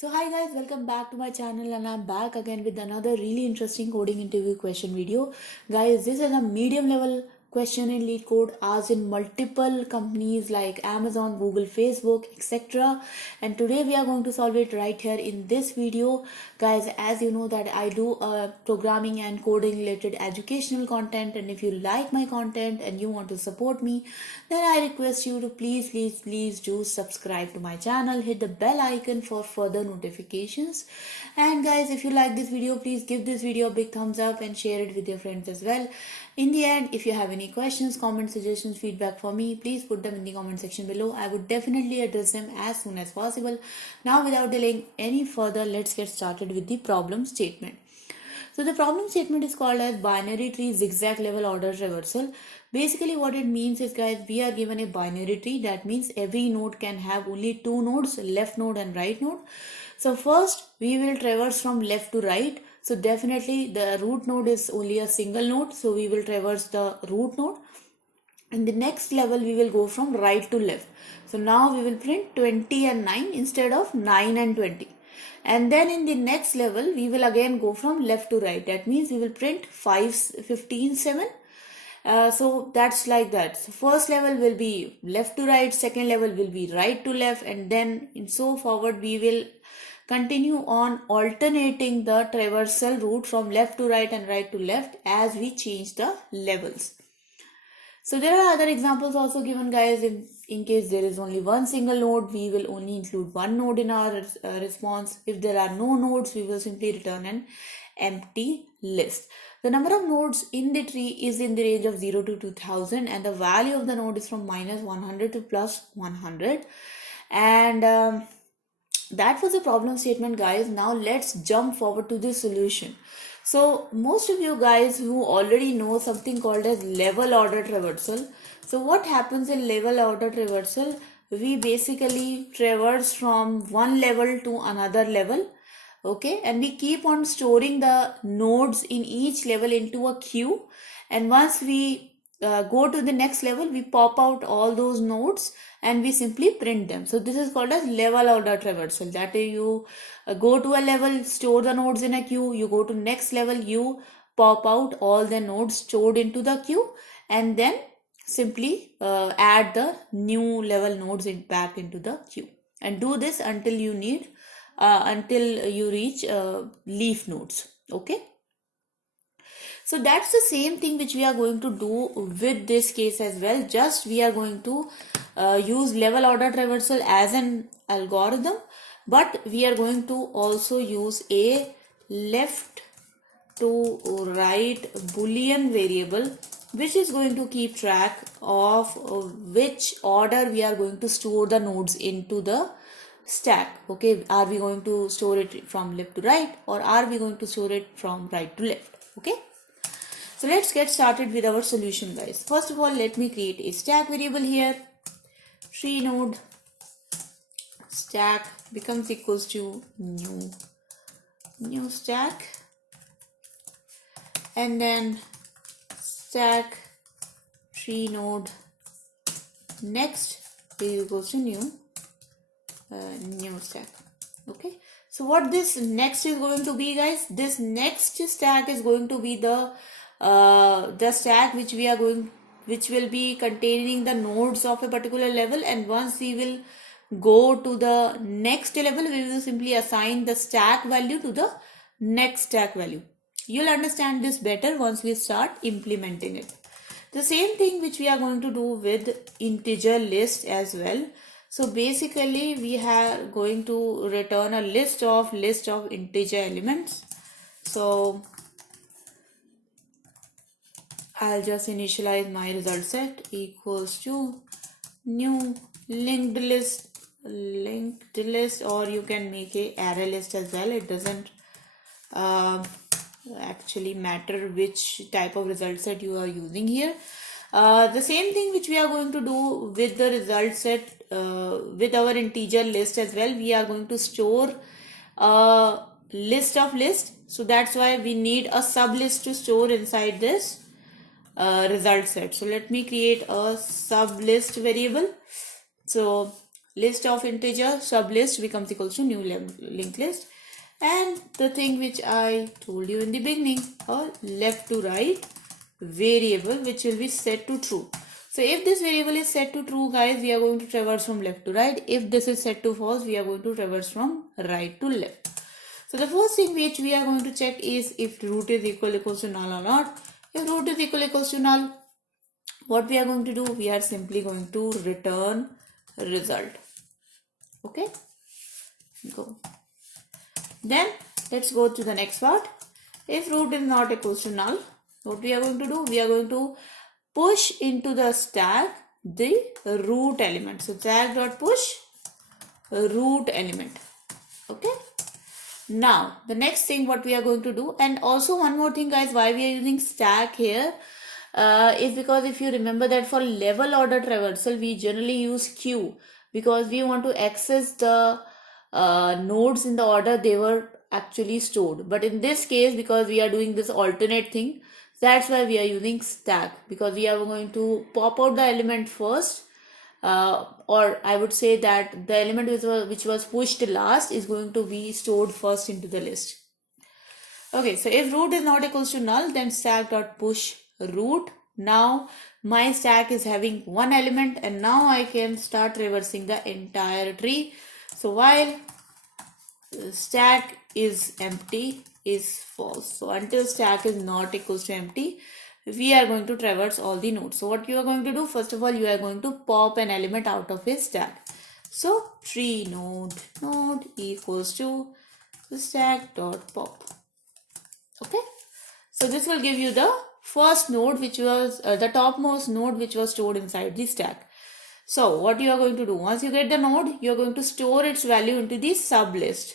So hi guys, welcome back to my channel and I'm back again with another really interesting coding interview question video. Guys, this is a medium level question in LeetCode asked in multiple companies like Amazon, Google, Facebook, etc. And today we are going to solve it right here in this video. Guys, as you know that I do programming and coding related educational content, and if you like my content and you want to support me, then I request you to please do subscribe to my channel, hit the bell icon for further notifications. And guys, if you like this video, please give this video a big thumbs up and share it with your friends as well. In the end, if you have any questions, comments, suggestions, feedback for me, please put them in the comment section below. I would definitely address them as soon as possible. Now without delaying any further, let's get started with the problem statement. So the problem statement is called as binary tree zigzag level order traversal. Basically what it means is, guys, we are given a binary tree. That means every node can have only two nodes, left node and right node. So first we will traverse from left to right. So definitely the root node is only a single node. So we will traverse the root node. In the next level we will go from right to left. So now we will print 20 and 9 instead of 9 and 20. And then in the next level we will again go from left to right. That means we will print 5, 15, 7. So that's like that. So first level will be left to right, second level will be right to left, and then in so forward we will continue on alternating the traversal route from left to right and right to left as we change the levels. So there are other examples also given, guys. In case there is only one single node, we will only include one node in our response. If there are no nodes, we will simply return an empty list. The number of nodes in the tree is in the range of 0 to 2000, and the value of the node is from minus 100 to plus 100. And that was a problem statement, guys. Now let's jump forward to the solution. So most of you guys who already know something called as level order traversal. So what happens in level order traversal? We basically traverse from one level to another level. Okay, and we keep on storing the nodes in each level into a queue, and once we go to the next level, we pop out all those nodes and we simply print them. So this is called as level order traversal. That you go to a level, store the nodes in a queue, you go to next level, you pop out all the nodes stored into the queue, and then simply add the new level nodes back into the queue, and do this until you need until you reach leaf nodes. Okay, so that's the same thing which we are going to do with this case as well. Just we are going to use level order traversal as an algorithm, but we are going to also use a left to right boolean variable, which is going to keep track of which order we are going to store the nodes into the stack. Okay, are we going to store it from left to right, or are we going to store it from right to left? Okay, so let's get started with our solution, guys. First of all, let me create a stack variable here. Tree node stack becomes equals to new stack, and then stack tree node next is equals to new stack. Okay, so what this next is going to be, guys, this next stack is going to be the stack which will be containing the nodes of a particular level, and once we will go to the next level, we will simply assign the stack value to the next stack value. You'll understand this better once we start implementing it. The same thing which we are going to do with integer list as well. So basically we are going to return a list of integer elements. So I'll just initialize my result set equals to new linked list, or you can make a array list as well. It doesn't actually matter which type of result set you are using here. The same thing which we are going to do with the result set with our integer list as well. We are going to store a list of lists, so that's why we need a sublist to store inside this result set. So let me create a sublist variable. So list of integer sublist becomes equals to new linked list. And the thing which I told you in the beginning, a left to right variable which will be set to true. So if this variable is set to true, guys, we are going to traverse from left to right. If this is set to false, we are going to traverse from right to left. So the first thing which we are going to check is if root is equals to null or not. If root is equals to null, what we are going to do? We are simply going to return result. Okay, go. Then let's go to the next part. If root is not equals to null, what we are going to do? We are going to push into the stack the root element. So stack dot push root element. Okay. Now the next thing what we are going to do, and also one more thing, guys, why we are using stack here is because if you remember that for level order traversal we generally use queue, because we want to access the nodes in the order they were actually stored. But in this case, because we are doing this alternate thing, that's why we are using stack, because we are going to pop out the element first, or I would say that the element which was pushed last is going to be stored first into the list. Okay, so if root is not equals to null, then stack dot push root. Now my stack is having one element, and now I can start reversing the entire tree. So while stack is empty is false. So until stack is not equals to empty, we are going to traverse all the nodes. So what you are going to do? First of all, you are going to pop an element out of his stack. So tree node equals to stack dot pop. Okay. So this will give you the first node, which was the topmost node which was stored inside the stack. So what you are going to do? Once you get the node, you are going to store its value into the sublist.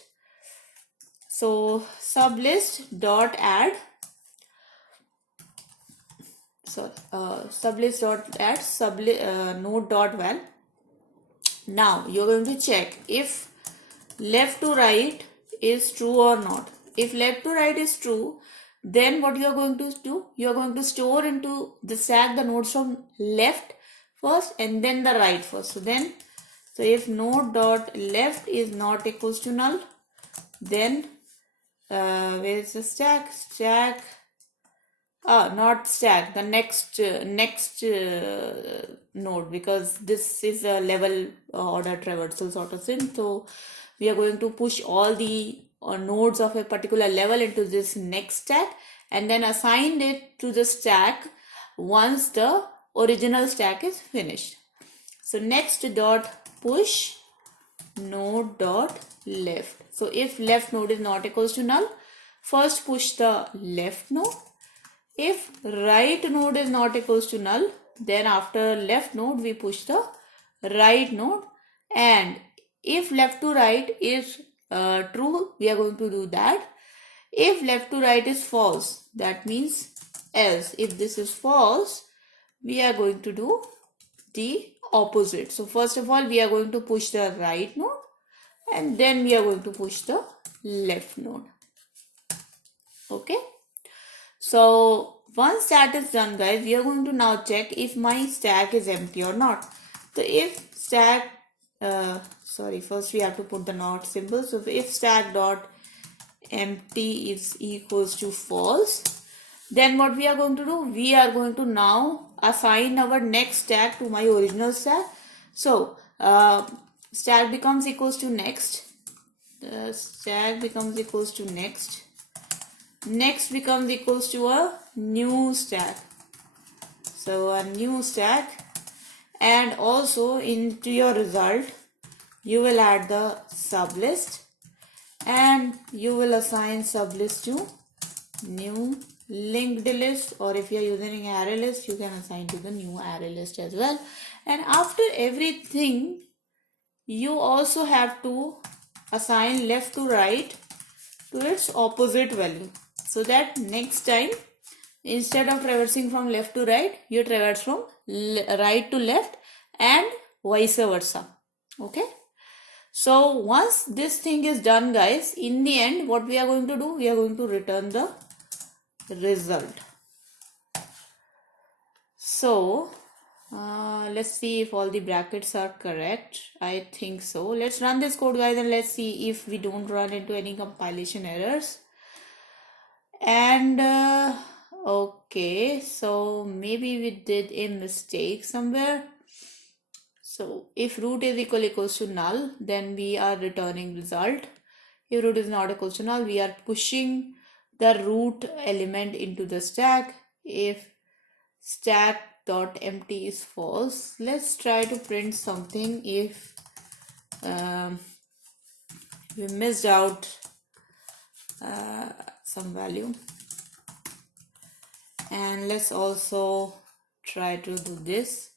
So sublist dot add. So sublist dot add node dot val. Now you are going to check if left to right is true or not. If left to right is true, then what you are going to do? You are going to store into the stack the nodes from left first and then the right first. So if node dot left is not equals to null, then where is the stack? Not stack, the next node, because this is a level order traversal sort of thing. So we are going to push all the nodes of a particular level into this next stack and then assign it to the stack once the original stack is finished. So next dot push node dot left. So if left node is not equals to null, first push the left node. If right node is not equals to null, then after left node we push the right node. And if left to right is true, we are going to do that. If left to right is false, that means else. If this is false, we are going to do the opposite. So first of all, we are going to push the right node and then we are going to push the left node. Okay. So once that is done, guys, we are going to now check if my stack is empty or not. So if stack, first we have to put the not symbol. So if stack dot empty is equals to false, then what we are going to do? We are going to now assign our next stack to my original stack. So stack becomes equals to next. The stack becomes equals to next. Next becomes equals to a new stack. So a new stack, and also into your result you will add the sublist and you will assign sublist to new linked list, or if you are using array list you can assign to the new array list as well. And after everything you also have to assign left to right to its opposite value, so that next time instead of traversing from left to right, you traverse from right to left and vice versa. Okay. So once this thing is done, guys, in the end what we are going to do? We are going to return the result. So Let's see if all the brackets are correct. I think so. Let's run this code, guys, and let's see if we don't run into any compilation errors. And okay, so maybe we did a mistake somewhere. So if root is equals to null, then we are returning result. If root is not equal to null, we are pushing the root element into the stack. If stack.empty is false, let's try to print something if we missed out some value. And let's also try to do this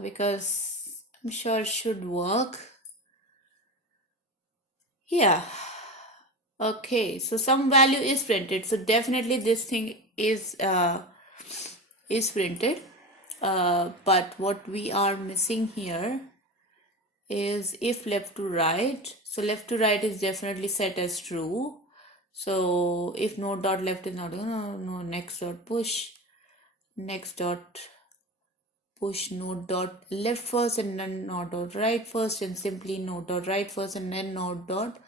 because I'm sure it should work. Yeah. Okay, so some value is printed, so definitely this thing is printed, but what we are missing here is if left to right. So left to right is definitely set as true. So if node dot left is not, no, next dot push node dot left first and then node dot right first, and simply node dot right first and then node dot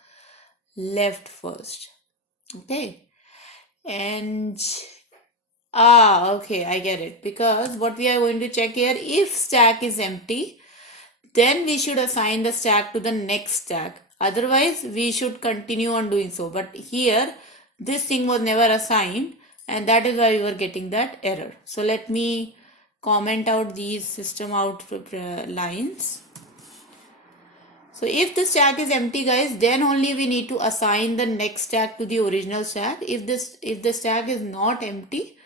left first. Okay, and okay, I get it, because what we are going to check here, if stack is empty, then we should assign the stack to the next stack. Otherwise, we should continue on doing so. But here, this thing was never assigned, and that is why we were getting that error. So let me comment out these system out lines. So if the stack is empty, guys, then only we need to assign the next stack to the original stack. If the stack is not empty,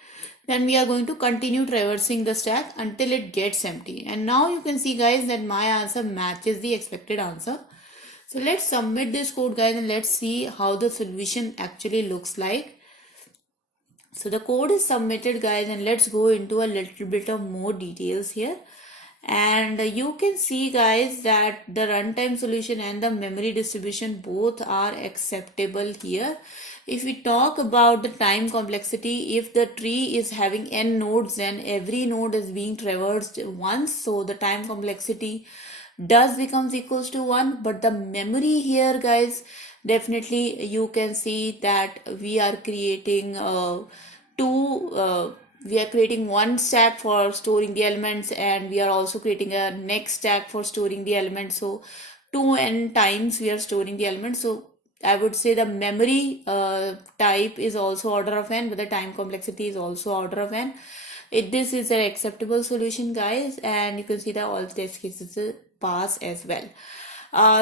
then we are going to continue traversing the stack until it gets empty. And now you can see, guys, that my answer matches the expected answer. So let's submit this code, guys, and let's see how the solution actually looks like. So the code is submitted, guys, and let's go into a little bit of more details here. And you can see, guys, that the runtime solution and the memory distribution both are acceptable here. If we talk about the time complexity, if the tree is having n nodes, then every node is being traversed once, so the time complexity does becomes equals to 1. But the memory here, guys, definitely you can see that we are creating we are creating one stack for storing the elements, and we are also creating a next stack for storing the elements. So 2n times we are storing the elements. So I would say the memory type is also order of n, but the time complexity is also order of n. This is an acceptable solution, guys, and you can see that all test cases pass as well.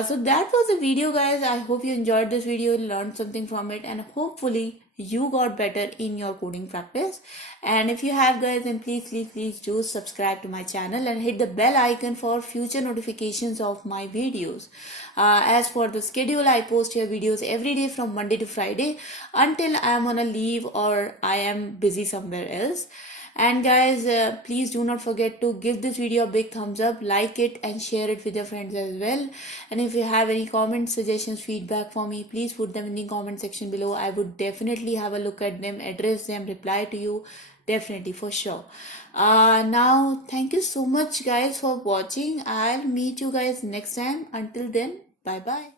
So that was the video, guys. I hope you enjoyed this video, learned something from it, and hopefully you got better in your coding practice. And if you have, guys, then please do subscribe to my channel and hit the bell icon for future notifications of my videos. As for the schedule, I post here videos every day from Monday to Friday until I am on a leave or I am busy somewhere else. And guys, please do not forget to give this video a big thumbs up, like it, and share it with your friends as well. And if you have any comments, suggestions, feedback for me, please put them in the comment section below. I would definitely have a look at them, address them, reply to you, definitely, for sure. Now, thank you so much, guys, for watching. I'll meet you guys next time. Until then, bye bye.